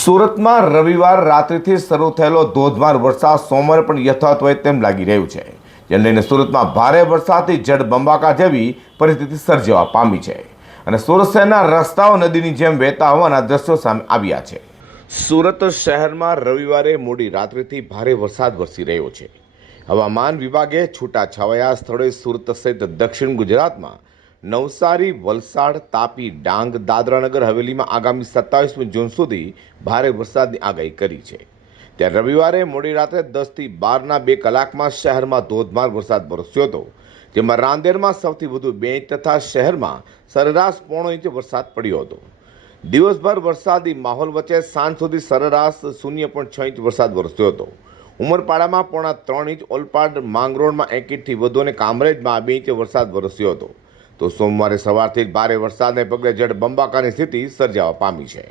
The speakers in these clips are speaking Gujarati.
સુરતમાં રવિવાર રાત્રિથી શરૂ થયેલો ધોધમાર વરસાદ સોમવારે પણ યથાવત હોય તેમ લાગી રહ્યું છે, જેને લઈને સુરતમાં ભારે વરસાદથી જળબંબાકાર જેવી પરિસ્થિતિ સર્જાવા પામી છે અને સુરત શહેરના રસ્તાઓ નદીની જેમ વહેતા હોવાના દ્રશ્યો સામે આવ્યા છે. સુરત શહેરમાં રવિવારે મોડી રાત્રિથી ભારે વરસાદ વરસી રહ્યો છે. હવામાન વિભાગે છૂટાછવાયા સ્થળોએ સુરત સહિત દક્ષિણ ગુજરાતમાં નવસારી, વલસાડ, તાપી, ડાંગ, દાદરાનગર હવેલીમાં આગામી 27મી જૂન સુધી ભારે વરસાદની આગાહી કરી છે. ત્યારે રવિવારે મોડી રાત્રે 10થી 12ના 2 કલાકમાં શહેરમાં ધોધમાર વરસાદ વરસ્યો હતો, જેમાં રાંદેરમાં સૌથી વધુ 2 ઇંચ તથા શહેરમાં સરેરાશ 0.5 ઇંચ વરસાદ પડ્યો હતો. દિવસભર વરસાદી માહોલ વચ્ચે સાંજ સુધી સરેરાશ 0.6 ઇંચ વરસાદ વરસ્યો હતો. ઉમરપાડામાં 3.5 ઇંચ, ઓલપાડ, માંગરોળમાં 1 ઇંચથી વધુ અને કામરેજમાં 2 ઇંચ વરસાદ વરસ્યો હતો. તો સોમવારે સવારથી જ ભારે વરસાદને પગલે જળબંબાકારની સ્થિતિ સર્જાવા પામી છે.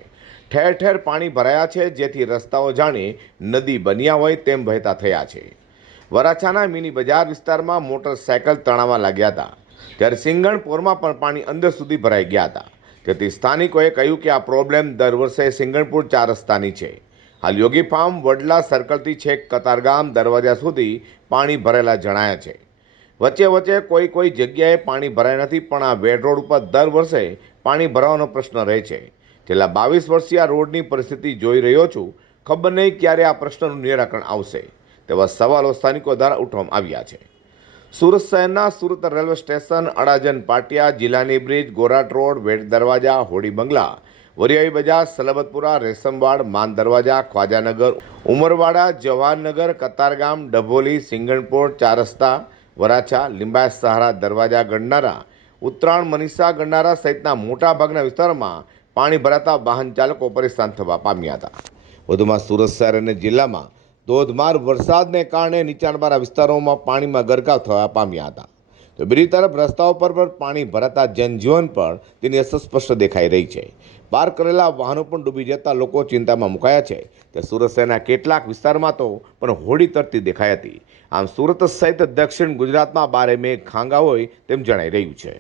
ઠેર ઠેર પાણી ભરાયા છે, જેથી રસ્તાઓ જાણે નદી બન્યા હોય તેમ વહેતા થયા છે. વરાછાના મિની બજાર વિસ્તારમાં મોટરસાયકલ તણાવવા લાગ્યા હતા, ત્યારે સિંગણપોરમાં પણ પાણી અંદર સુધી ભરાઈ ગયા હતા. તેથી સ્થાનિકોએ કહ્યું કે આ પ્રોબ્લેમ દર વર્ષે સિંગણપુર 4 રસ્તાની છે. હાલ યોગી ફાર્મ, વડલા સર્કલથી છેક કતારગામ દરવાજા સુધી પાણી ભરેલા જણાયા છે. વચ્ચે વચ્ચે કોઈ જગ્યાએ પાણી ભરાય નથી, પણ આ વેડ રોડ ઉપર દર વર્ષે પાણી ભરાવાનો પ્રશ્ન રહે છે. છેલ્લા 22 વર્ષથી આ રોડની પરિસ્થિતિ જોઈ રહ્યો છું. ખબર નહીં ક્યારે આ પ્રશ્નનું નિરાકરણ આવશે, તેવા સવાલો સ્થાનિકો દ્વારા ઉઠવામાં આવ્યા છે. સુરત શહેરના સુરત રેલવે સ્ટેશન, અડાજણ પાટિયા, જિલ્લાની બ્રિજ, ગોરાટ રોડ, વેડ દરવાજા, હોડી બંગલા, વરિયાવી બજાર, સલાબતપુરા, રેશમવાડ, માન દરવાજા, ખ્વાજાનગર, ઉમરવાડા, જવાહરનગર, કતારગામ, ડભોલી, સિંગણપોર, 4 રસ્તા, વરાછા, લિંબાયત સહારા, દરવાજા ગણનારા, ઉત્તરાયણ, મનીષા ગણનારા સહિતના મોટાભાગના વિસ્તારોમાં પાણી ભરાતા વાહન ચાલકો પરેશાન થવા પામ્યા હતા. વધુમાં સુરત શહેર અને જિલ્લામાં ધોધમાર વરસાદને કારણે નીચાણવાળા વિસ્તારોમાં પાણીમાં ગરકાવ થવા પામ્યા હતા. તો બીજી તરફ રસ્તાઓ પર પાણી ભરાતા જનજીવન પર તેની અસર સ્પષ્ટ દેખાઈ રહી છે. પાર્ક કરેલા વાહનો પણ ડૂબી જતા લોકો ચિંતામાં મુકાયા છે. તે સુરત શહેરના કેટલાક વિસ્તારમાં તો પણ હોડી તરતી દેખાઈ હતી. આમ સુરત સહિત દક્ષિણ ગુજરાતમાં બારે મેઘ ખાંગા હોય તેમ જણાઈ રહ્યું છે.